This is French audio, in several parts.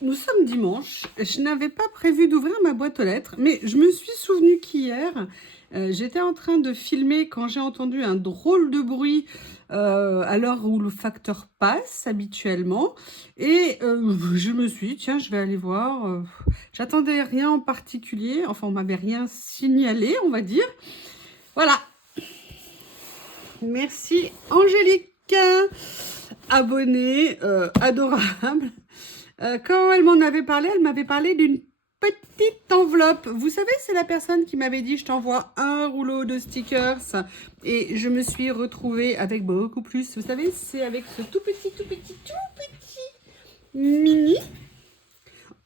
nous sommes dimanche. Je n'avais pas prévu d'ouvrir ma boîte aux lettres, mais je me suis souvenu qu'hier, j'étais en train de filmer quand j'ai entendu un drôle de bruit à l'heure où le facteur passe habituellement. Et je me suis dit, tiens, je vais aller voir. J'attendais rien en particulier. Enfin, on m'avait rien signalé, on va dire. Voilà. Merci Angélique, abonnée, adorable. Quand elle m'en avait parlé, elle m'avait parlé d'une petite enveloppe. Vous savez, c'est la personne qui m'avait dit, je t'envoie un rouleau de stickers. Et je me suis retrouvée avec beaucoup plus. Vous savez, c'est avec ce tout petit mini,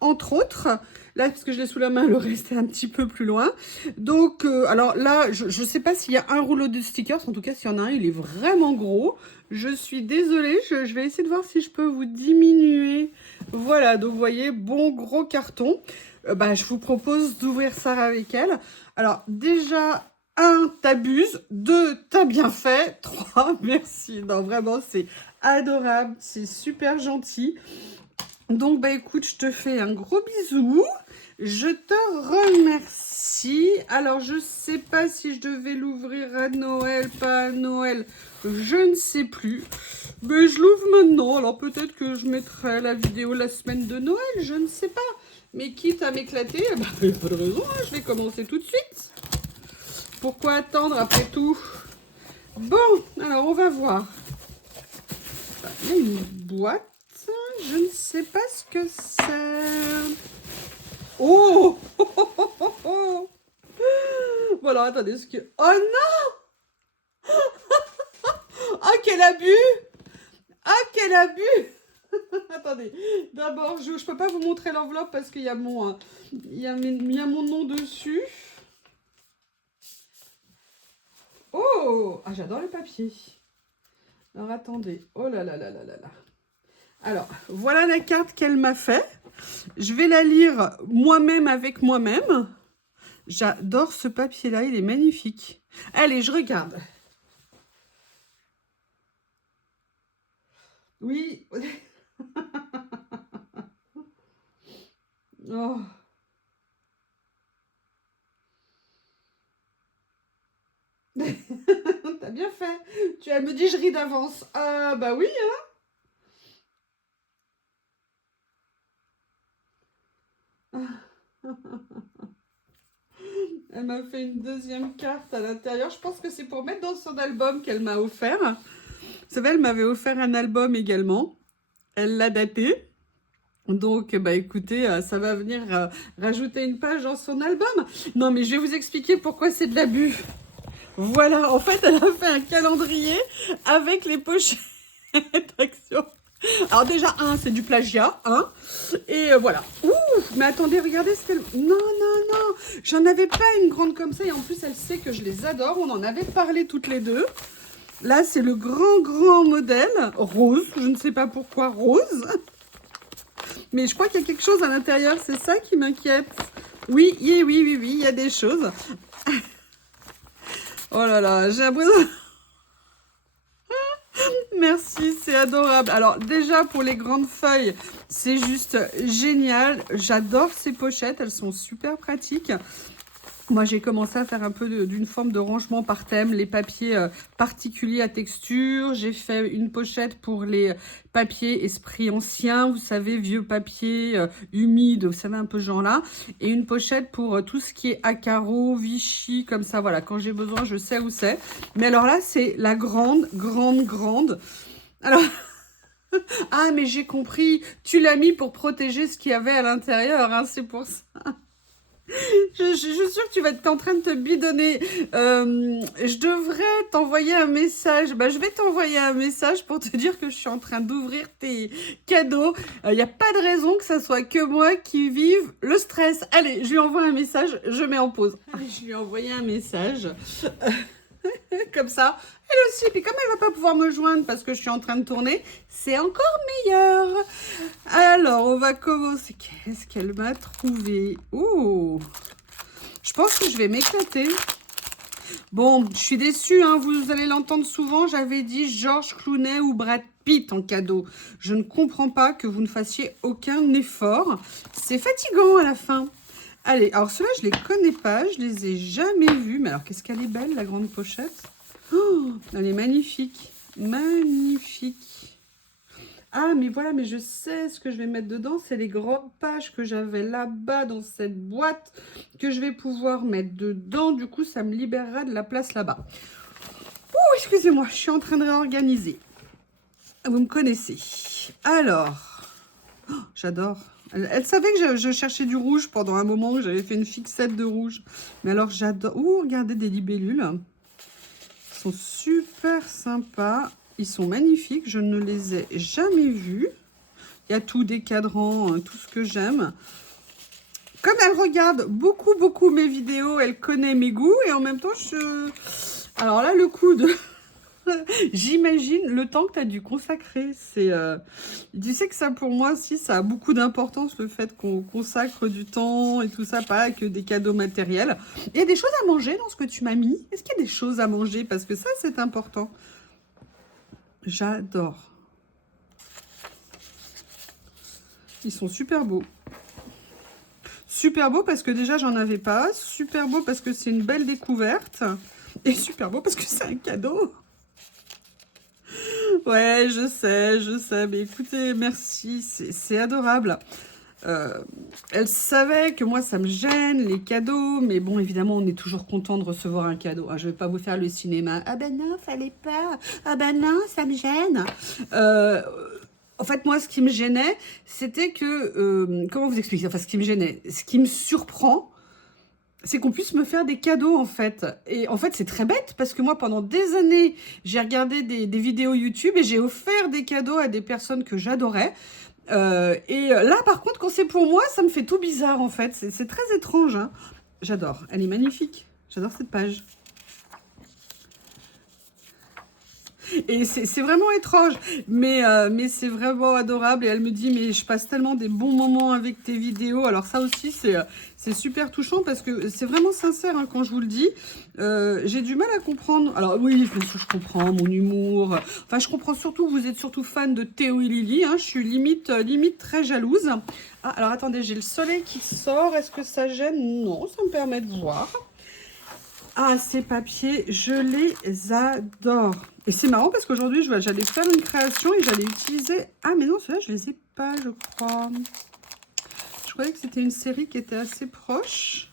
entre autres. Là, parce que je l'ai sous la main, le reste est un petit peu plus loin. Donc, alors là, je ne sais pas s'il y a un rouleau de stickers. En tout cas, s'il y en a un, il est vraiment gros. Je suis désolée. Je vais essayer de voir si je peux vous diminuer. Voilà, donc vous voyez, bon gros carton. Je vous propose d'ouvrir ça avec elle. Alors, déjà, 1, t'abuses. 2, t'as bien fait. 3, merci. Non, vraiment, c'est adorable. C'est super gentil. Donc, écoute, je te fais un gros bisou. Je te remercie. Alors, je ne sais pas si je devais l'ouvrir à Noël, pas à Noël. Je ne sais plus. Mais je l'ouvre maintenant. Alors, peut-être que je mettrai la vidéo la semaine de Noël. Je ne sais pas. Mais quitte à m'éclater, il n'y a pas de raison. Hein, je vais commencer tout de suite. Pourquoi attendre après tout? Bon, alors, on va voir. Il y a une boîte. Je ne sais pas ce que c'est. Oh, Voilà, attendez. Oh non. Oh, quel abus. Ah, quel abus. Attendez. D'abord, je ne peux pas vous montrer l'enveloppe parce qu'il y a mon nom dessus. Oh, ah, j'adore le papier. Alors, attendez. Oh là là là là là là. Alors, voilà la carte qu'elle m'a fait. Je vais la lire moi-même avec moi-même. J'adore ce papier-là, il est magnifique. Allez, je regarde. Oui. Oh. T'as bien fait. Elle me dit, je ris d'avance. Ah, bah oui, hein. Elle m'a fait une deuxième carte à l'intérieur. Je pense que c'est pour mettre dans son album qu'elle m'a offert. Vous savez, elle m'avait offert un album également. Elle l'a daté. Donc, écoutez, ça va venir rajouter une page dans son album. Non, mais je vais vous expliquer pourquoi c'est de l'abus. Voilà, en fait, elle a fait un calendrier avec les pochettes d'action. Alors déjà, c'est du plagiat, et voilà. Ouh, mais attendez, regardez ce qu'elle... Non, j'en avais pas une grande comme ça, et en plus, elle sait que je les adore. On en avait parlé toutes les deux. Là, c'est le grand modèle, rose. Je ne sais pas pourquoi rose. Mais je crois qu'il y a quelque chose à l'intérieur, c'est ça qui m'inquiète. Oui, il y a des choses. Oh là là, j'ai l'impression... Merci, c'est adorable. Alors déjà, pour les grandes feuilles, c'est juste génial. J'adore ces pochettes, elles sont super pratiques. Moi, j'ai commencé à faire un peu d'une forme de rangement par thème, les papiers particuliers à texture. J'ai fait une pochette pour les papiers esprit ancien, vous savez, vieux papier humide, vous savez, un peu ce genre-là. Et une pochette pour tout ce qui est à carreaux, Vichy, comme ça, voilà. Quand j'ai besoin, je sais où c'est. Mais alors là, c'est la grande. Alors... Ah, mais j'ai compris. Tu l'as mis pour protéger ce qu'il y avait à l'intérieur, hein, c'est pour ça. Je suis sûre que tu vas être en train de te bidonner. Je devrais t'envoyer un message. Je vais t'envoyer un message pour te dire que je suis en train d'ouvrir tes cadeaux. Il n'y a pas de raison que ça soit que moi qui vive le stress. Allez, je lui envoie un message. Je mets en pause. Allez, je lui ai envoyé un message. Comme ça, elle aussi. Puis comme elle va pas pouvoir me joindre parce que je suis en train de tourner, c'est encore meilleur. Alors, on va commencer. Qu'est-ce qu'elle m'a trouvé? Oh, je pense que je vais m'éclater. Bon, je suis déçue, hein, vous allez l'entendre souvent. J'avais dit George Clooney ou Brad pépites en cadeau. Je ne comprends pas que vous ne fassiez aucun effort. C'est fatigant à la fin. Allez, alors ceux-là, je les connais pas, je les ai jamais vus. Mais alors, qu'est-ce qu'elle est belle, la grande pochette. Oh, elle est magnifique. Magnifique. Ah, mais voilà, mais je sais ce que je vais mettre dedans. C'est les grandes pages que j'avais là-bas dans cette boîte que je vais pouvoir mettre dedans. Du coup, ça me libérera de la place là-bas. Oh, excusez-moi, je suis en train de réorganiser. Vous me connaissez. Alors, oh, j'adore. Elle savait que je cherchais du rouge pendant un moment, que j'avais fait une fixette de rouge. Mais alors, j'adore. Oh, regardez des libellules. Ils sont super sympas. Ils sont magnifiques. Je ne les ai jamais vus. Il y a tout, des cadrans, tout ce que j'aime. Comme elle regarde beaucoup mes vidéos, elle connaît mes goûts. Et en même temps, alors là, le coup de... J'imagine le temps que tu as dû consacrer. Tu sais que ça, pour moi, si, ça a beaucoup d'importance, le fait qu'on consacre du temps et tout ça, pas que des cadeaux matériels. Il y a des choses à manger dans ce que tu m'as mis. Est-ce qu'il y a des choses à manger? Parce que ça, c'est important. J'adore. Ils sont super beaux. Super beau parce que déjà, j'en avais pas. Super beau parce que c'est une belle découverte. Et super beau parce que c'est un cadeau. Ouais, je sais, mais écoutez, merci, c'est adorable. Elle savait que moi, ça me gêne, les cadeaux, mais bon, évidemment, on est toujours content de recevoir un cadeau. Ah, je vais pas vous faire le cinéma. Ah ben non, fallait pas. Ah ben non, ça me gêne. En fait, moi, ce qui me gênait, c'était que... comment vous expliquer? Enfin, ce qui me gênait, ce qui me surprend, c'est qu'on puisse me faire des cadeaux, en fait. Et en fait, c'est très bête, parce que moi, pendant des années, j'ai regardé des vidéos YouTube et j'ai offert des cadeaux à des personnes que j'adorais. Et là, par contre, quand c'est pour moi, ça me fait tout bizarre, en fait. C'est très étrange, hein. J'adore. Elle est magnifique. J'adore cette page. Et c'est vraiment étrange, mais c'est vraiment adorable. Et elle me dit, mais je passe tellement des bons moments avec tes vidéos. Alors ça aussi, c'est super touchant parce que c'est vraiment sincère hein, quand je vous le dis. J'ai du mal à comprendre. Alors oui, bien sûr, je comprends mon humour. Enfin, je comprends surtout, vous êtes surtout fan de Théo et Lily. Hein, je suis limite très jalouse. Ah, alors attendez, j'ai le soleil qui sort. Est-ce que ça gêne? Non, ça me permet de voir. Ah, ces papiers, je les adore. Et c'est marrant parce qu'aujourd'hui, j'allais faire une création et j'allais utiliser... Ah, mais non, ceux-là, je les ai pas, je crois. Je croyais que c'était une série qui était assez proche.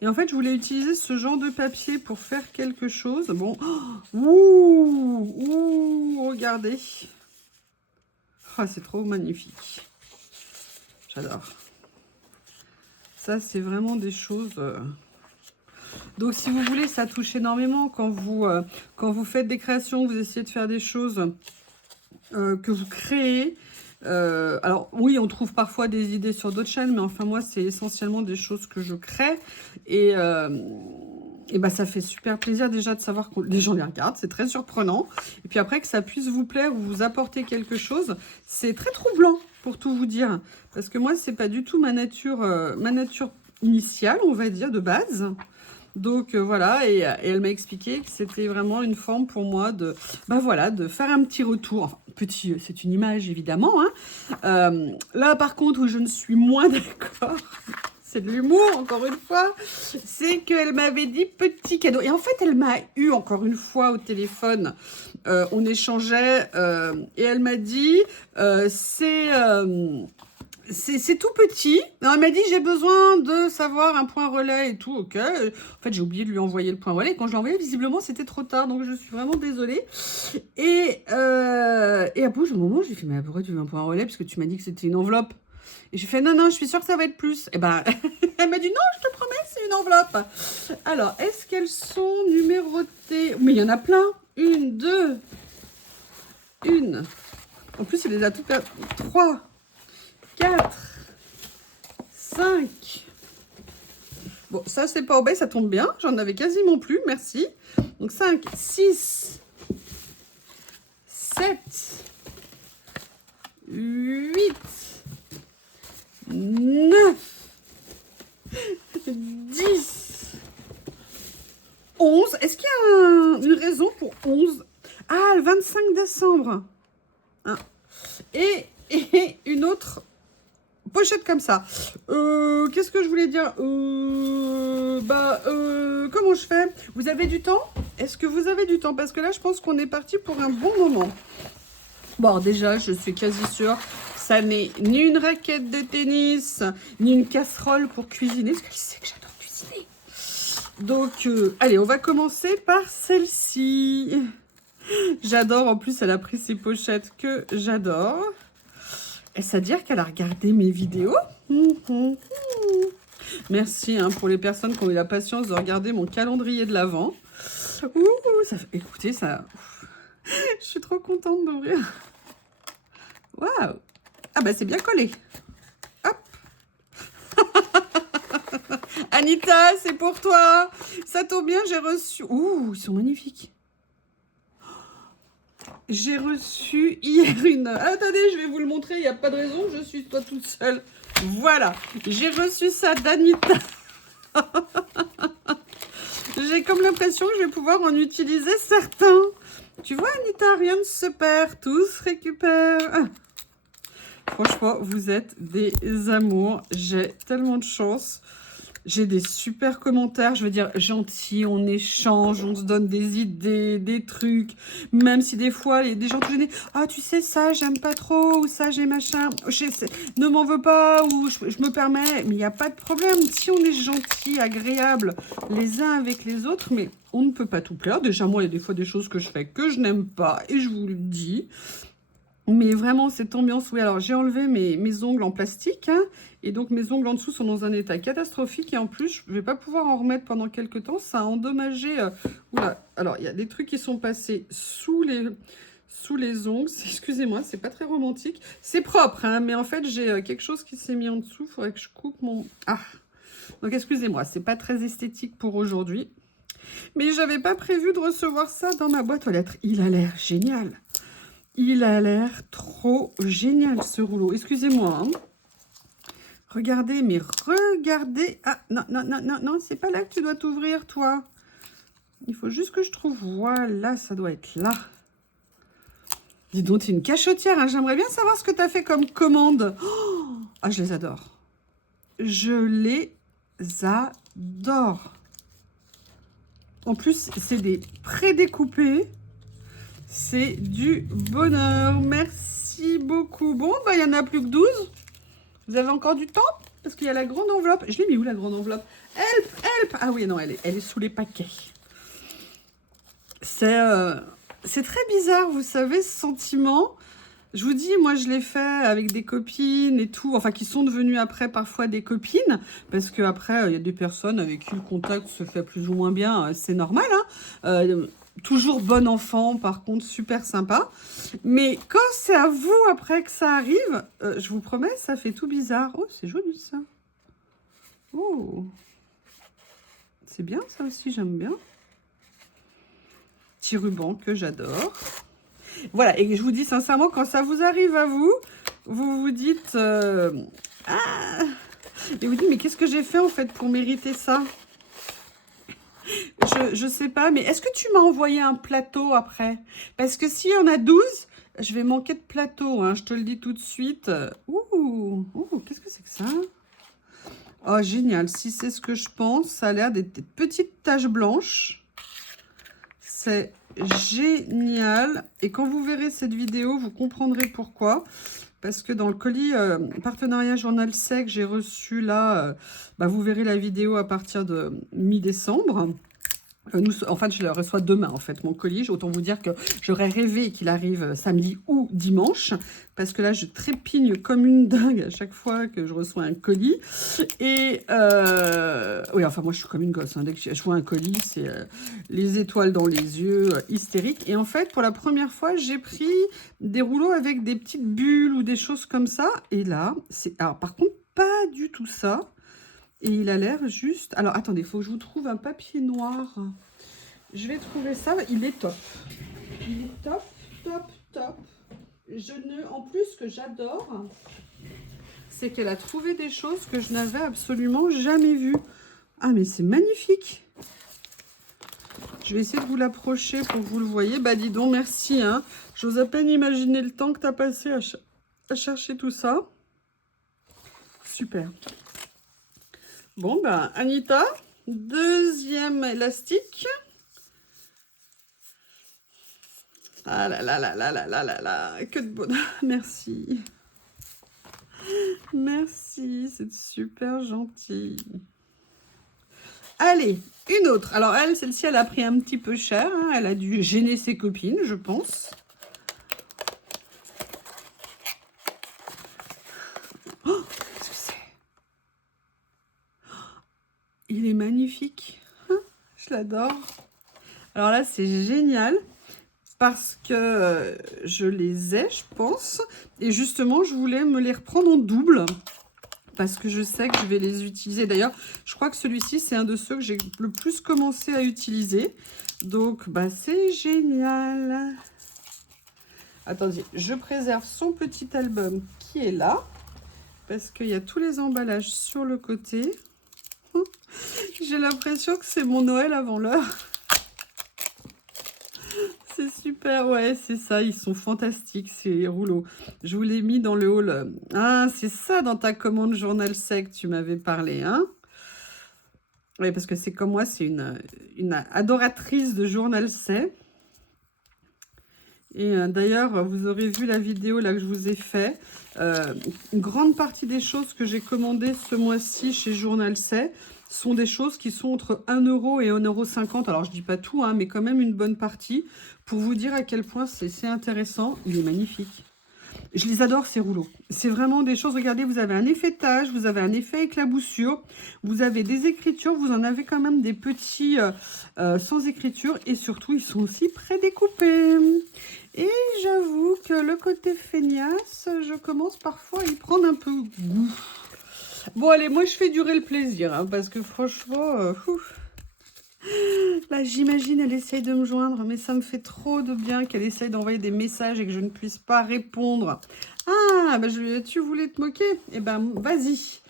Et en fait, je voulais utiliser ce genre de papier pour faire quelque chose. Bon. Ouh, regardez. Ah, c'est trop magnifique. J'adore. Ça, c'est vraiment des choses... Donc, si vous voulez, ça touche énormément quand vous faites des créations, vous essayez de faire des choses que vous créez. Alors, oui, on trouve parfois des idées sur d'autres chaînes, mais enfin, moi, c'est essentiellement des choses que je crée. Et bah, ça fait super plaisir déjà de savoir que les gens les regardent. C'est très surprenant. Et puis après, que ça puisse vous plaire ou vous apporter quelque chose, c'est très troublant, pour tout vous dire. Parce que moi, c'est pas du tout ma nature initiale, on va dire, de base. Donc voilà, et elle m'a expliqué que c'était vraiment une forme pour moi de, bah voilà, de faire un petit retour. Enfin, petit, c'est une image évidemment. Hein. Là par contre où je ne suis moins d'accord, c'est de l'humour encore une fois, c'est qu'elle m'avait dit petit cadeau. Et en fait elle m'a eu encore une fois au téléphone, on échangeait et elle m'a dit c'est tout petit. Alors, elle m'a dit, j'ai besoin de savoir un point relais et tout. Ok. En fait, j'ai oublié de lui envoyer le point relais. Et quand je l'ai envoyé, visiblement, c'était trop tard. Donc, je suis vraiment désolée. Et à bout du moment, j'ai fait, mais pourquoi tu veux un point relais? Parce que tu m'as dit que c'était une enveloppe. Et j'ai fait, non, je suis sûre que ça va être plus. Et ben, elle m'a dit, non, je te promets, c'est une enveloppe. Alors, est-ce qu'elles sont numérotées? Mais il y en a plein. Une, deux. Une. En plus, il les a toutes... 3. 4, 5. Bon, ça, c'est pas obé, ça tombe bien. J'en avais quasiment plus, merci. Donc, 5, 6, 7, 8, 9, 10, 11. Est-ce qu'il y a une raison pour 11? Ah, le 25 décembre. une autre pochette comme ça. Qu'est-ce que je voulais dire? Comment je fais? Vous avez du temps? Est-ce que vous avez du temps? Parce que là, je pense qu'on est parti pour un bon moment. Bon, déjà, je suis quasi sûre que ça n'est ni une raquette de tennis, ni une casserole pour cuisiner, parce qu'elle sait que j'adore cuisiner. Donc, allez, on va commencer par celle-ci. J'adore, en plus, elle a pris ses pochettes que j'adore. Est-ce à dire qu'elle a regardé mes vidéos? Merci hein, pour les personnes qui ont eu la patience de regarder mon calendrier de l'Avent. Écoutez, ça... Je suis trop contente d'ouvrir. Waouh! Ah bah c'est bien collé. Hop! Anita, c'est pour toi. Ça tombe bien, j'ai reçu... Ouh, ils sont magnifiques. J'ai reçu hier une... Attendez, je vais vous le montrer, il n'y a pas de raison, je suis toi toute seule. Voilà, j'ai reçu ça d'Anita. J'ai comme l'impression que je vais pouvoir en utiliser certains. Tu vois, Anita, rien ne se perd, tout se récupère. Franchement, vous êtes des amours. J'ai tellement de chance. J'ai des super commentaires, je veux dire, gentils, on échange, on se donne des idées, des trucs. Même si des fois, il y a des gens qui disent « Ah, tu sais, ça, j'aime pas trop, ou ça, j'ai machin. Ne m'en veux pas, ou je me permets. » Mais il n'y a pas de problème. Si on est gentils, agréables, les uns avec les autres, mais on ne peut pas tout plaire. Déjà, moi, il y a des fois des choses que je fais que je n'aime pas, et je vous le dis. Mais vraiment, cette ambiance, oui, alors j'ai enlevé mes ongles en plastique, hein, et donc mes ongles en dessous sont dans un état catastrophique, et en plus, je ne vais pas pouvoir en remettre pendant quelques temps, ça a endommagé, oula, alors il y a des trucs qui sont passés sous les ongles, excusez-moi, c'est pas très romantique, c'est propre, hein, mais en fait, j'ai quelque chose qui s'est mis en dessous, il faudrait que je coupe mon... Ah, donc excusez-moi, c'est pas très esthétique pour aujourd'hui, mais j'avais pas prévu de recevoir ça dans ma boîte aux lettres, il a l'air génial. Il a l'air trop génial, ce rouleau. Excusez-moi. Hein. Regardez, mais regardez. Ah, non, non, non, non, non, c'est pas là que tu dois t'ouvrir, toi. Il faut juste que je trouve. Voilà, ça doit être là. Dis donc, c'est une cachetière. Hein. J'aimerais bien savoir ce que tu as fait comme commande. Oh, ah, je les adore. Je les adore. En plus, c'est des prédécoupés. C'est du bonheur. Merci beaucoup. Bon, bah, il n'y en a plus que 12. Vous avez encore du temps? Parce qu'il y a la grande enveloppe. Je l'ai mis où, la grande enveloppe? Help, help. Ah oui, non, elle est sous les paquets. C'est très bizarre, vous savez, ce sentiment. Je vous dis, moi, je l'ai fait avec des copines et tout. Enfin, qui sont devenues après parfois des copines. Parce qu'après, il y a des personnes avec qui le contact se fait plus ou moins bien. C'est normal, hein. Toujours bon enfant, par contre, super sympa. Mais quand c'est à vous, après que ça arrive, je vous promets, ça fait tout bizarre. Oh, c'est joli, ça. Oh. C'est bien, ça aussi, j'aime bien. Petit ruban que j'adore. Voilà, et je vous dis sincèrement, quand ça vous arrive à vous, vous vous dites... Ah. Et vous dites, mais qu'est-ce que j'ai fait, en fait, pour mériter ça ? Je sais pas, mais est-ce que tu m'as envoyé un plateau après? Parce que s'il y en a 12, je vais manquer de plateau, hein, je te le dis tout de suite. Ouh, qu'est-ce que c'est que ça? Oh, génial. Si c'est ce que je pense, ça a l'air d'être des petites taches blanches. C'est génial. Et quand vous verrez cette vidéo, vous comprendrez pourquoi. Parce que dans le colis partenariat Journal Sec, j'ai reçu là, vous verrez la vidéo à partir de mi-décembre. En fait, je le reçois demain, en fait, mon colis. Autant vous dire que j'aurais rêvé qu'il arrive samedi ou dimanche. Parce que là, je trépigne comme une dingue à chaque fois que je reçois un colis. Et, oui, enfin, moi, je suis comme une gosse. Hein. Dès que je vois un colis, c'est les étoiles dans les yeux, hystérique. Et en fait, pour la première fois, j'ai pris des rouleaux avec des petites bulles ou des choses comme ça. Et là, c'est... Alors, par contre, pas du tout ça. Et il a l'air juste... Alors, attendez, il faut que je vous trouve un papier noir. Je vais trouver ça. Il est top. Il est top, top, top. En plus, ce que j'adore, c'est qu'elle a trouvé des choses que je n'avais absolument jamais vues. Ah, mais c'est magnifique. Je vais essayer de vous l'approcher pour que vous le voyez. Bah, dis donc, merci. Hein. J'ose à peine imaginer le temps que tu as passé à chercher tout ça. Super. Bon, ben, Anita, deuxième élastique. Ah là là là là là là là là, que de bonheur. Merci. Merci, c'est super gentil. Allez, une autre. Alors, elle, celle-ci, elle a pris un petit peu cher. Hein. Elle a dû gêner ses copines, je pense. Oh, qu'est-ce que c'est? Il est magnifique. Je l'adore. Alors là, c'est génial. Parce que je les ai, je pense. Et justement, je voulais me les reprendre en double. Parce que je sais que je vais les utiliser. D'ailleurs, je crois que celui-ci, c'est un de ceux que j'ai le plus commencé à utiliser. Donc, bah, c'est génial. Attendez, je préserve son petit album qui est là. Parce qu'il y a tous les emballages sur le côté. J'ai l'impression que c'est mon Noël avant l'heure. C'est super, ouais, c'est ça, ils sont fantastiques, ces rouleaux. Je vous l'ai mis dans le haul. Ah, c'est ça dans ta commande Journal Sec, tu m'avais parlé, hein? Oui, parce que c'est comme moi, c'est une adoratrice de Journal Sec. Et d'ailleurs, vous aurez vu la vidéo là que je vous ai fait. Une grande partie des choses que j'ai commandées ce mois-ci chez Journal Sec sont des choses qui sont entre 1 € et 1,50 €. Alors, je dis pas tout, hein, mais quand même une bonne partie pour vous dire à quel point c'est intéressant. Il est magnifique. Je les adore, ces rouleaux. C'est vraiment des choses, regardez, vous avez un effet de tache, vous avez un effet éclaboussure, vous avez des écritures, vous en avez quand même des petits sans écriture et surtout, ils sont aussi prédécoupés. Et j'avoue que le côté feignasse, je commence parfois à y prendre un peu goût. Bon, allez, moi, je fais durer le plaisir, hein, parce que franchement, là, j'imagine, elle essaye de me joindre, mais ça me fait trop de bien qu'elle essaye d'envoyer des messages et que je ne puisse pas répondre. Ah, bah, tu voulais te moquer? Eh ben, vas-y.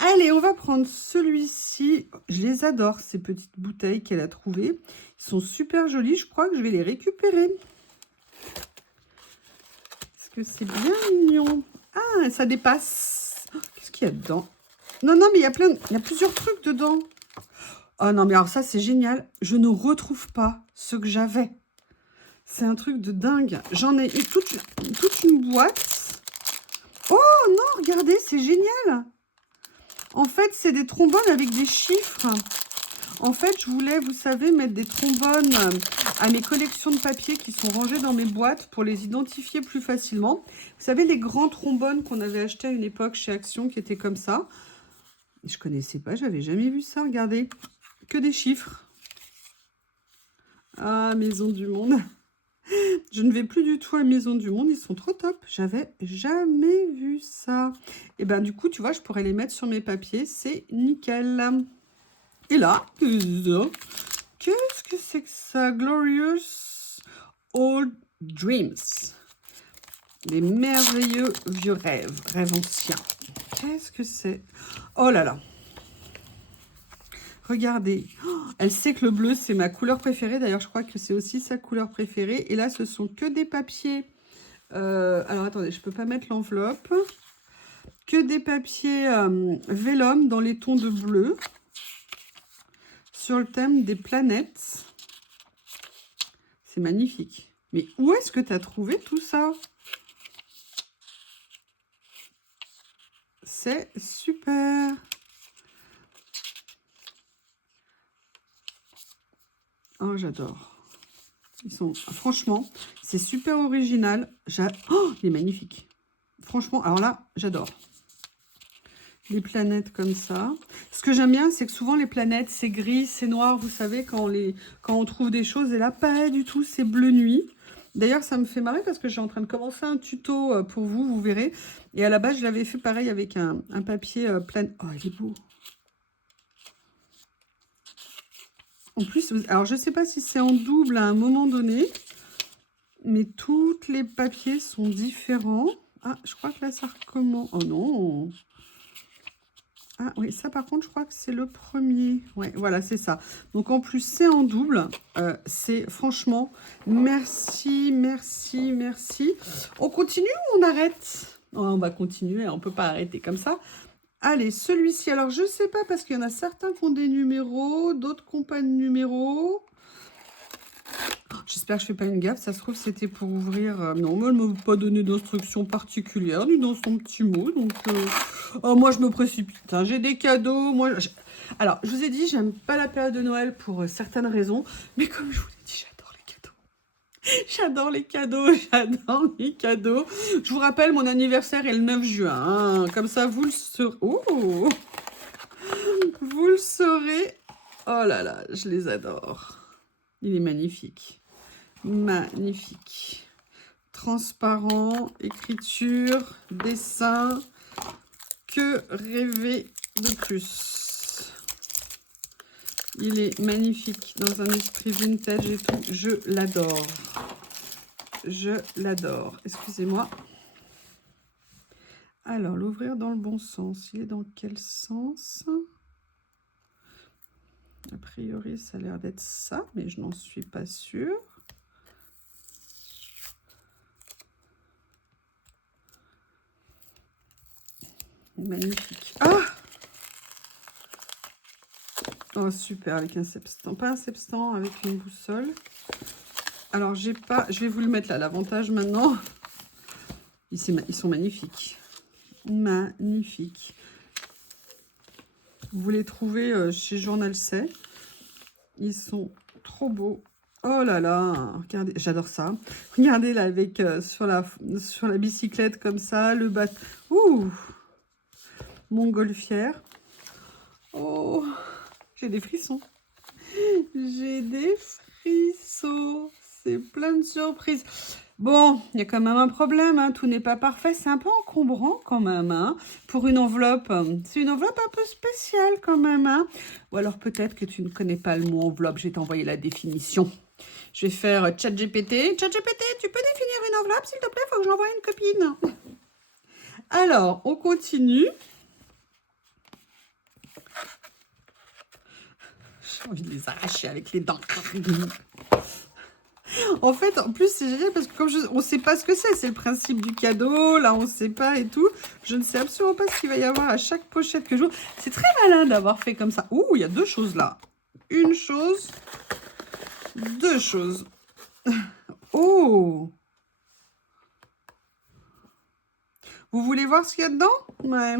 Allez, on va prendre celui-ci. Je les adore, ces petites bouteilles qu'elle a trouvées. Ils sont super jolis. Je crois que je vais les récupérer. Parce que c'est bien mignon. Ah, ça dépasse. Qu'est-ce qu'il y a dedans? Non, non, mais il y a plusieurs trucs dedans. Oh non, mais alors ça, c'est génial. Je ne retrouve pas ce que j'avais. C'est un truc de dingue. J'en ai eu toute une boîte. Oh non, regardez, c'est génial. En fait, c'est des trombones avec des chiffres. En fait, je voulais, vous savez, mettre des trombones à mes collections de papier qui sont rangées dans mes boîtes pour les identifier plus facilement. Vous savez, les grands trombones qu'on avait achetés à une époque chez Action qui étaient comme ça. Je connaissais pas, j'avais jamais vu ça, regardez. Que des chiffres. Ah, Maison du Monde. Je ne vais plus du tout à Maison du Monde, ils sont trop top. J'avais jamais vu ça. Et ben du coup, tu vois, je pourrais les mettre sur mes papiers, c'est nickel. Et là, qu'est-ce que c'est que ça? Glorious Old Dreams. Les merveilleux vieux rêves, rêves anciens. Qu'est-ce que c'est? Oh là là. Regardez, oh, elle sait que le bleu, c'est ma couleur préférée. D'ailleurs, je crois que c'est aussi sa couleur préférée. Et là, ce sont que des papiers. Alors, attendez, je ne peux pas mettre l'enveloppe. Que des papiers vélum dans les tons de bleu. Sur le thème des planètes. C'est magnifique. Mais où est-ce que tu as trouvé tout ça? C'est super. Oh, j'adore. Ils sont, franchement, c'est super original. Oh, il est magnifique. Franchement, alors là, j'adore. Les planètes comme ça. Ce que j'aime bien, c'est que souvent les planètes, c'est gris, c'est noir. Vous savez, quand on trouve des choses, et là, pas du tout, c'est bleu nuit. D'ailleurs, ça me fait marrer parce que j'ai en train de commencer un tuto pour vous, vous verrez. Et à la base, je l'avais fait pareil avec un papier plein. Oh, il est beau. En plus, alors je ne sais pas si c'est en double à un moment donné, mais tous les papiers sont différents. Ah, je crois que là, ça recommence. Oh non! Ah oui, ça par contre, je crois que c'est le premier. Ouais, voilà, c'est ça. Donc en plus, c'est en double. C'est franchement, merci, merci, merci. On continue ou on arrête? On va continuer, on ne peut pas arrêter comme ça. Allez, celui-ci, alors je ne sais pas parce qu'il y en a certains qui ont des numéros, d'autres qui n'ont pas de numéros. J'espère que je ne fais pas une gaffe, ça se trouve c'était pour ouvrir... non, mais elle ne m'a pas donné d'instructions particulières, ni dans son petit mot, donc... Oh, moi je me précipite, hein. J'ai des cadeaux, Alors, je vous ai dit, j'aime pas la période de Noël pour certaines raisons, mais comme je vous l'ai dit, j'adore les cadeaux. J'adore les cadeaux, j'adore les cadeaux. Je vous rappelle, mon anniversaire est le 9 juin, hein. Comme ça, vous le saurez... Oh, vous le saurez. Oh là là, je les adore. Il est magnifique. Magnifique. Transparent, écriture, dessin. Que rêver de plus? Il est magnifique dans un esprit vintage et tout. Je l'adore. Je l'adore. Excusez-moi. Alors, l'ouvrir dans le bon sens. Il est dans quel sens? A priori, ça a l'air d'être ça, mais je n'en suis pas sûre. Magnifique. Ah! Oh, super, avec un sextant. Pas un sextant, avec une boussole. Alors, j'ai pas... Je vais vous le mettre là, l'avantage maintenant. Ils sont magnifiques. Magnifiques. Vous les trouvez chez Journal C. Ils sont trop beaux. Oh là là, regardez, j'adore ça. Regardez là, avec sur la bicyclette comme ça, le bateau. Ouh! Montgolfière. Oh, j'ai des frissons. J'ai des frissons. C'est plein de surprises. Bon, il y a quand même un problème, hein. Tout n'est pas parfait. C'est un peu encombrant quand même, hein, pour une enveloppe. C'est une enveloppe un peu spéciale quand même, hein. Ou alors peut-être que tu ne connais pas le mot enveloppe. Je vais t'envoyer la définition. Je vais faire ChatGPT. ChatGPT, tu peux définir une enveloppe, s'il te plaît? Il faut que j'envoie une copine. Alors, on continue. J'ai envie de les arracher avec les dents. En fait, en plus, c'est génial parce que comme on ne sait pas ce que c'est le principe du cadeau, là, on ne sait pas et tout. Je ne sais absolument pas ce qu'il va y avoir à chaque pochette que j'ouvre. C'est très malin d'avoir fait comme ça. Ouh, il y a deux choses là. Une chose, deux choses. Oh! Vous voulez voir ce qu'il y a dedans? Ouais.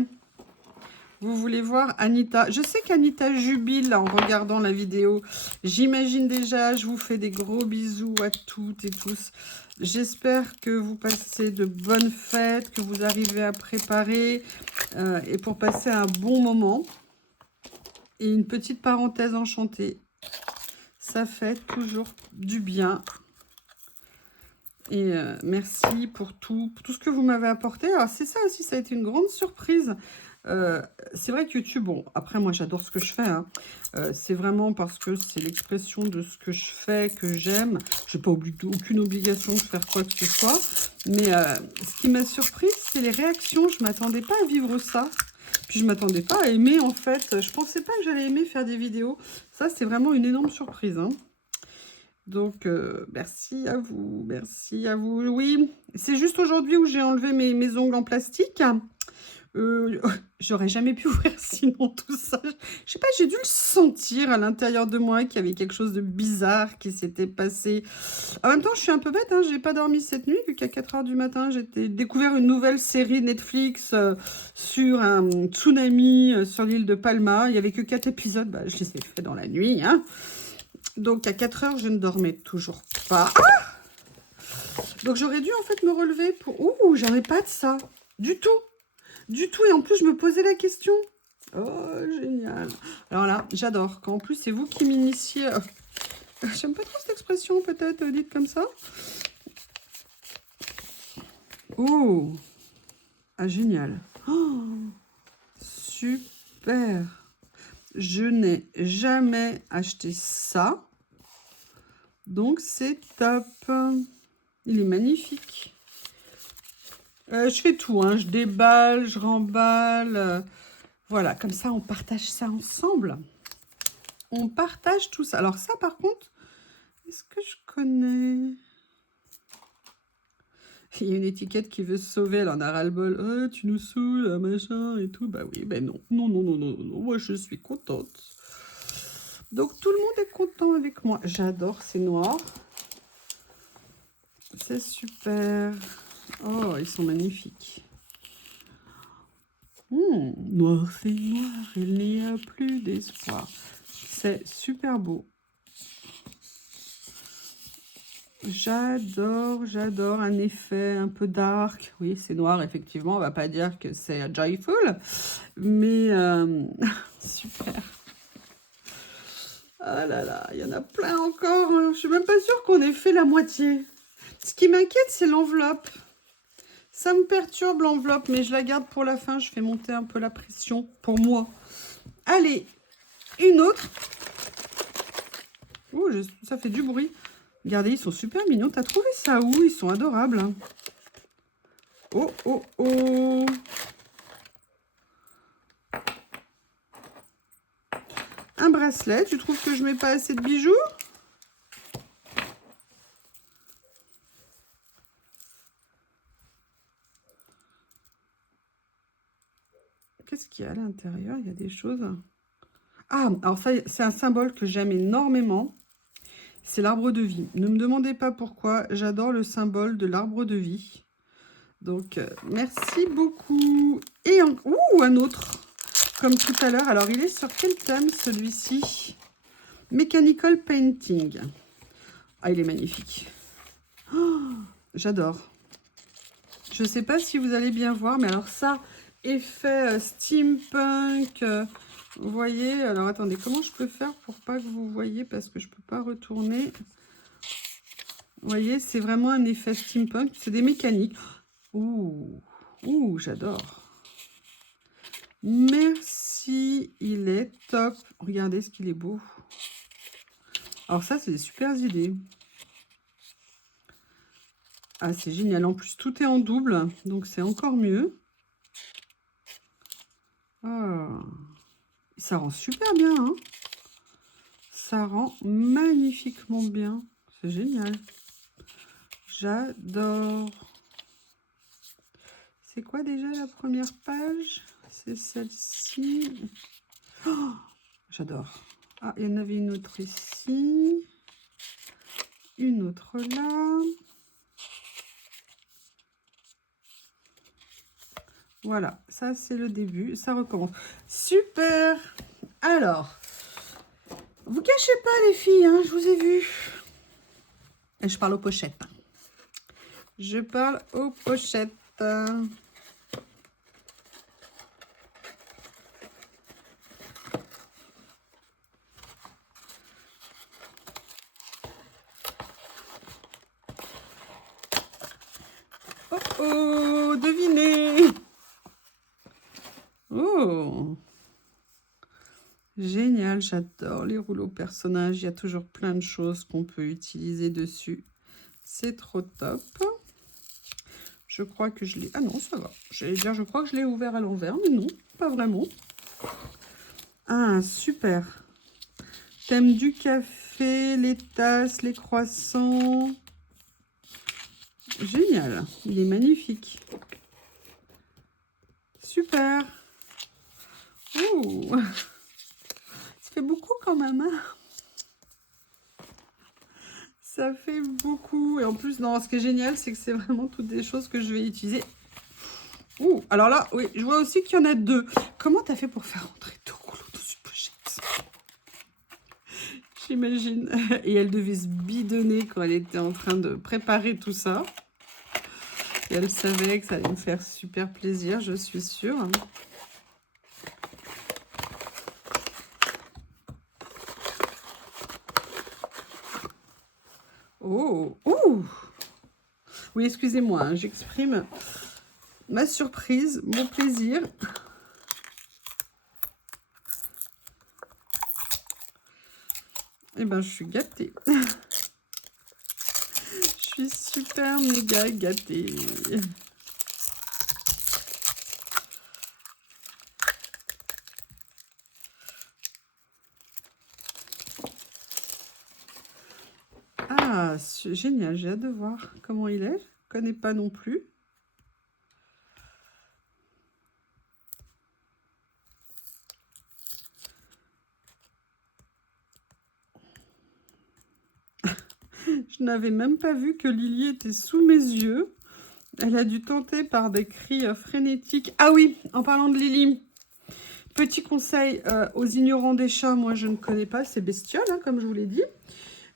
Vous voulez voir Anita? Je sais qu'Anita jubile en regardant la vidéo. J'imagine déjà, je vous fais des gros bisous à toutes et tous. J'espère que vous passez de bonnes fêtes, que vous arrivez à préparer et pour passer un bon moment. Et une petite parenthèse enchantée. Ça fait toujours du bien. Et merci pour tout ce que vous m'avez apporté. Alors c'est ça aussi, ça a été une grande surprise. C'est vrai que YouTube, bon, après moi j'adore ce que je fais, hein. C'est vraiment parce que c'est l'expression de ce que je fais, que j'aime. Je n'ai pas aucune obligation de faire quoi que ce soit. Mais ce qui m'a surprise, c'est les réactions. Je ne m'attendais pas à vivre ça. Puis je ne m'attendais pas à aimer en fait. Je ne pensais pas que j'allais aimer faire des vidéos. Ça, c'est vraiment une énorme surprise, hein. Donc, merci à vous, merci à vous. Oui, c'est juste aujourd'hui où j'ai enlevé mes ongles en plastique. J'aurais jamais pu ouvrir sinon tout ça. Je sais pas, j'ai dû le sentir à l'intérieur de moi qu'il y avait quelque chose de bizarre qui s'était passé. En même temps, je suis un peu bête, hein, j'ai pas dormi cette nuit, vu qu'à 4 h du matin, j'ai découvert une nouvelle série Netflix sur un tsunami sur l'île de Palma. Il y avait que 4 épisodes, bah, je les ai fait dans la nuit, hein. Donc à 4 h, je ne dormais toujours pas. Ah! Donc j'aurais dû en fait me relever pour... Ouh, j'en ai pas de ça. Du tout. Du tout. Et en plus, je me posais la question. Oh, génial. Alors là, j'adore. Quand en plus, c'est vous qui m'initiez... J'aime pas trop cette expression, peut-être, dite comme ça. Oh. Ah, génial. Oh, super. Je n'ai jamais acheté ça. Donc, c'est top. Il est magnifique. Je fais tout, hein. Je déballe, je remballe. Voilà, comme ça, on partage ça ensemble. On partage tout ça. Alors ça, par contre, est-ce que je connais? Il y a une étiquette qui veut se sauver, elle en a ras-le-bol. Ah, tu nous saoules, machin et tout. Bah oui, ben non. Non, non, non, non, non. Moi, je suis contente. Donc, tout le monde est content avec moi. J'adore ces noirs. C'est super. Oh, ils sont magnifiques. Noir, c'est noir, il n'y a plus d'espoir. C'est super beau. J'adore, j'adore un effet un peu dark. Oui, c'est noir, effectivement. On va pas dire que c'est joyful, mais super. Ah là là, il y en a plein encore. Hein. Je suis même pas sûre qu'on ait fait la moitié. Ce qui m'inquiète, c'est l'enveloppe. Ça me perturbe l'enveloppe, mais je la garde pour la fin. Je fais monter un peu la pression pour moi. Allez, une autre. Oh, ça fait du bruit. Regardez, ils sont super mignons. T'as trouvé ça où? Ils sont adorables. Hein. Oh, oh, oh. Un bracelet. Tu trouves que je mets pas assez de bijoux? Qu'est-ce qu'il y a à l'intérieur? Il y a des choses. Ah, alors ça, c'est un symbole que j'aime énormément. C'est l'arbre de vie. Ne me demandez pas pourquoi. J'adore le symbole de l'arbre de vie. Donc, merci beaucoup. Et un autre, comme tout à l'heure. Alors, il est sur quel thème, celui-ci? Mechanical Painting. Ah, il est magnifique. Oh, j'adore. Je ne sais pas si vous allez bien voir, mais alors ça, effet steampunk. Vous voyez, alors attendez, comment je peux faire pour pas que vous voyez, parce que je peux pas retourner. Vous voyez, c'est vraiment un effet steampunk, c'est des mécaniques. Ouh, ouh, j'adore. Merci, il est top. Regardez ce qu'il est beau. Alors ça, c'est des super idées. Ah, c'est génial. En plus, tout est en double, donc c'est encore mieux. Oh. Ça rend super bien, hein. Ça rend magnifiquement bien. C'est génial. J'adore. C'est quoi déjà la première page? C'est celle-ci. Oh, j'adore. Ah, il y en avait une autre ici. Une autre là. Voilà, ça c'est le début. Ça recommence. Super. Alors, vous cachez pas les filles, hein, je vous ai vu. Et je parle aux pochettes. Je parle aux pochettes. Oh oh, devinez. Oh, génial, j'adore les rouleaux personnages. Il y a toujours plein de choses qu'on peut utiliser dessus. C'est trop top. Je crois que je l'ai... Ah non, ça va. J'allais dire, je crois que je l'ai ouvert à l'envers, mais non, pas vraiment. Ah, super. Thème du café, les tasses, les croissants. Génial. Il est magnifique. Super. Ouh. Ça fait beaucoup quand même. Hein, ça fait beaucoup. Et en plus, non, ce qui est génial, c'est que c'est vraiment toutes des choses que je vais utiliser. Ouh, alors là, oui, je vois aussi qu'il y en a deux. Comment t'as fait pour faire rentrer deux rouleaux dans une pochette? J'imagine. Et elle devait se bidonner quand elle était en train de préparer tout ça. Et elle savait que ça allait me faire super plaisir, je suis sûre. Oh, ouh. Oui, excusez-moi, hein, j'exprime ma surprise, mon plaisir. Eh ben, je suis gâtée. Je suis super méga gâtée. Ah, génial, j'ai hâte de voir comment il est. connais pas non plus. Je n'avais même pas vu que Lily était sous mes yeux. Elle a dû tenter par des cris frénétiques. Ah oui, en parlant de Lily, petit conseil aux ignorants des chats, moi je ne connais pas ces bestioles, hein, comme je vous l'ai dit.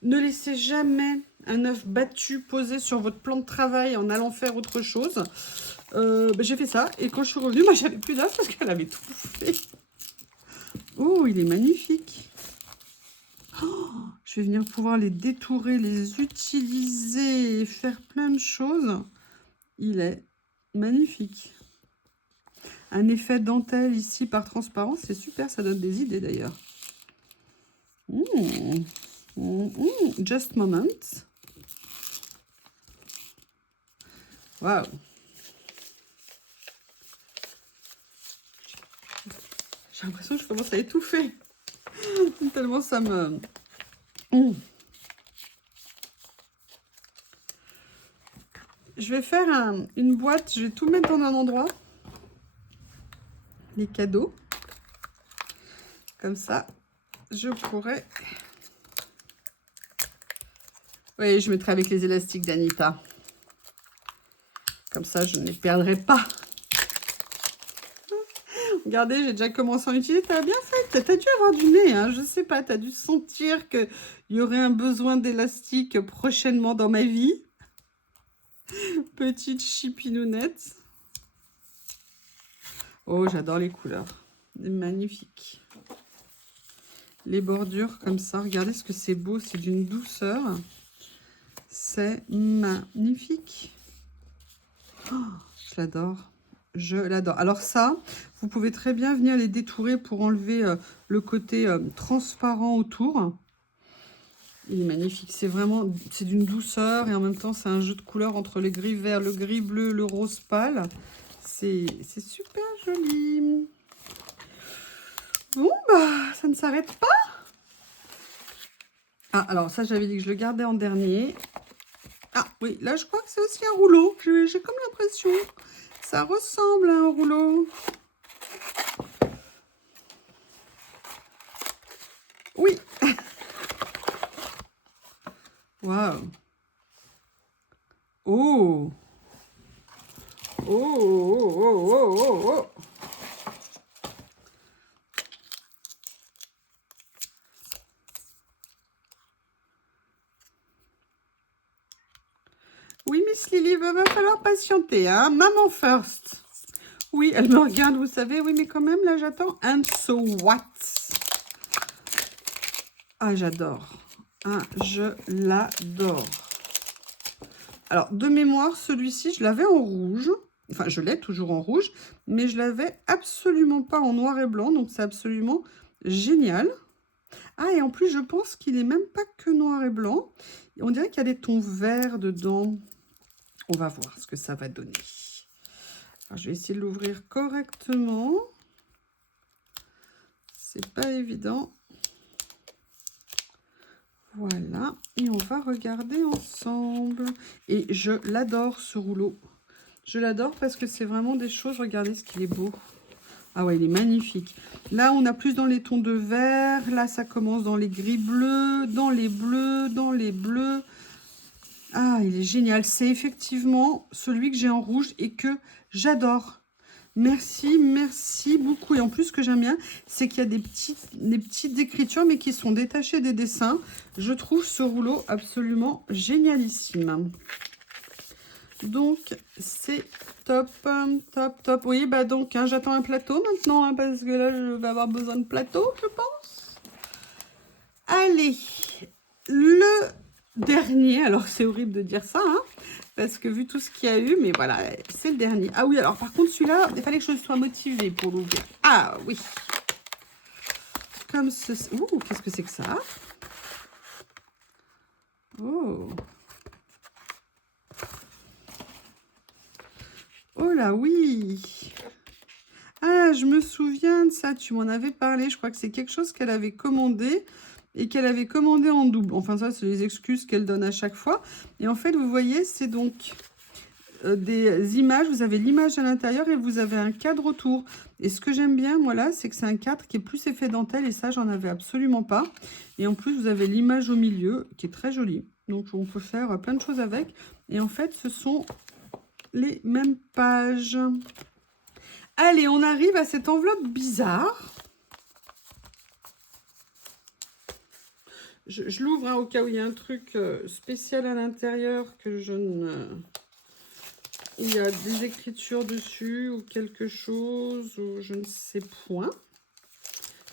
Ne laissez jamais un œuf battu posé sur votre plan de travail en allant faire autre chose. J'ai fait ça et quand je suis revenue, moi j'avais plus d'œufs parce qu'elle avait tout bouffé. Oh, il est magnifique. Oh, je vais venir pouvoir les détourer, les utiliser et faire plein de choses. Il est magnifique. Un effet dentelle ici par transparence, c'est super, ça donne des idées d'ailleurs. Just moment. Waouh. J'ai l'impression que je commence à étouffer. Tellement ça me... Je vais faire une boîte, je vais tout mettre dans un endroit. Les cadeaux. Comme ça, je pourrais... Oui, je mettrai avec les élastiques d'Anita. Comme ça, je ne les perdrai pas. Regardez, j'ai déjà commencé à en utiliser. Tu as bien fait. Tu as dû avoir du nez. Hein, je ne sais pas. Tu as dû sentir qu'il y aurait un besoin d'élastique prochainement dans ma vie. Petite chipinounette. Oh, j'adore les couleurs. Magnifique. Les bordures comme ça. Regardez ce que c'est beau. C'est d'une douceur. C'est magnifique. Oh, je l'adore. Je l'adore. Alors ça, vous pouvez très bien venir les détourer pour enlever le côté transparent autour. Il est magnifique. C'est vraiment, c'est d'une douceur et en même temps, c'est un jeu de couleurs entre le gris vert, le gris bleu, le rose pâle. C'est super joli. Bon, bah, ça ne s'arrête pas. Ah, alors ça, j'avais dit que je le gardais en dernier. Ah, oui, là, je crois que c'est aussi un rouleau. J'ai comme l'impression... Ça ressemble à un rouleau. Oui. Waouh. Oh. Oh, oh, oh, oh, oh, oh. Oui, Miss Lily, va falloir patienter, hein. Maman first. Oui, elle me regarde, vous savez. Oui, mais quand même, là, j'attends. And so what? Ah, j'adore. Ah, je l'adore. Alors, de mémoire, celui-ci, je l'avais en rouge. Enfin, je l'ai toujours en rouge. Mais je l'avais absolument pas en noir et blanc. Donc, c'est absolument génial. Ah, et en plus, je pense qu'il n'est même pas que noir et blanc. On dirait qu'il y a des tons verts dedans. On va voir ce que ça va donner. Alors, je vais essayer de l'ouvrir correctement. C'est pas évident. Voilà. Et on va regarder ensemble. Et je l'adore, ce rouleau. Je l'adore parce que c'est vraiment des choses... Regardez ce qu'il est beau. Ah ouais, il est magnifique. Là, on a plus dans les tons de vert. Là, ça commence dans les gris bleus, dans les bleus, dans les bleus. Ah, il est génial. C'est effectivement celui que j'ai en rouge et que j'adore. Merci, merci beaucoup. Et en plus, ce que j'aime bien, c'est qu'il y a des petites écritures, mais qui sont détachées des dessins. Je trouve ce rouleau absolument génialissime. Donc, c'est top, top, top. Oui, bah donc, hein, j'attends un plateau maintenant, hein, parce que là, je vais avoir besoin de plateau, je pense. Allez, le dernier. Alors, c'est horrible de dire ça, hein, parce que vu tout ce qu'il y a eu, mais voilà, c'est le dernier. Ah oui, alors par contre, celui-là, il fallait que je sois motivée pour l'ouvrir. Ah oui. Comme ceci. Ouh, qu'est-ce que c'est que ça? Oh. Oh là, oui. Ah, je me souviens de ça. Tu m'en avais parlé. Je crois que c'est quelque chose qu'elle avait commandé et qu'elle avait commandé en double. Enfin, ça, c'est les excuses qu'elle donne à chaque fois. Et en fait, vous voyez, c'est donc des images. Vous avez l'image à l'intérieur et vous avez un cadre autour. Et ce que j'aime bien, moi, là, c'est que c'est un cadre qui est plus effet dentelle. Et ça, j'en avais absolument pas. Et en plus, vous avez l'image au milieu qui est très jolie. Donc, on peut faire plein de choses avec. Et en fait, ce sont les mêmes pages. Allez, on arrive à cette enveloppe bizarre. Je l'ouvre hein, au cas où il y a un truc spécial à l'intérieur que je ne... Il y a des écritures dessus ou quelque chose ou je ne sais point.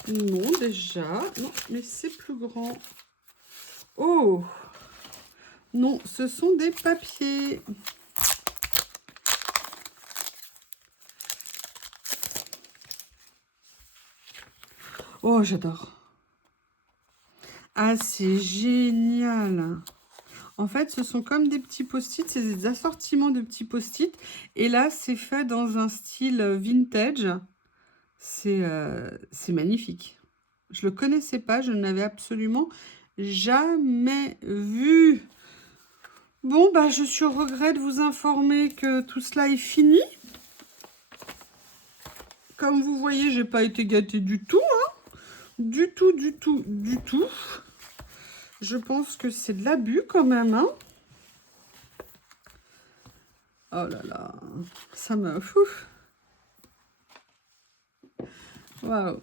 Non, déjà. Non, mais c'est plus grand. Oh! Non, ce sont des papiers. Oh, j'adore. Ah, c'est génial. En fait, ce sont comme des petits post-it, c'est des assortiments de petits post-it. Et là, c'est fait dans un style vintage. C'est magnifique. Je ne le connaissais pas, je n'avais absolument jamais vu. Bon, bah, je suis au regret de vous informer que tout cela est fini. Comme vous voyez, j'ai pas été gâtée du tout. Hein. Du tout, du tout, du tout. Je pense que c'est de l'abus quand même. Hein. Oh là là, ça me... Waouh.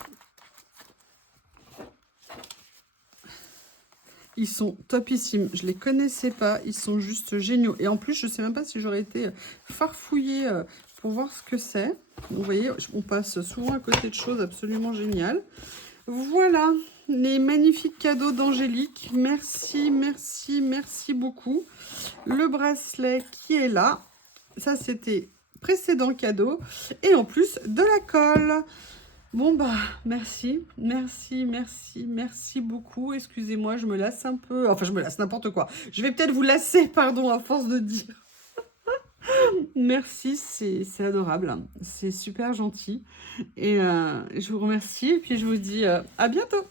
Ils sont topissimes. Je les connaissais pas. Ils sont juste géniaux. Et en plus, je sais même pas si j'aurais été farfouillée pour voir ce que c'est. Vous voyez, on passe souvent à côté de choses absolument géniales. Voilà les magnifiques cadeaux d'Angélique. Merci, merci, merci beaucoup. Le bracelet qui est là. Ça, c'était précédent cadeau. Et en plus, de la colle. Bon, bah, merci, merci, merci, merci beaucoup. Excusez-moi, je me lasse un peu. Enfin, je me lasse n'importe quoi. Je vais peut-être vous lasser, pardon, à force de dire. Merci, c'est adorable. C'est super gentil. Et je vous remercie. Et puis, je vous dis à bientôt.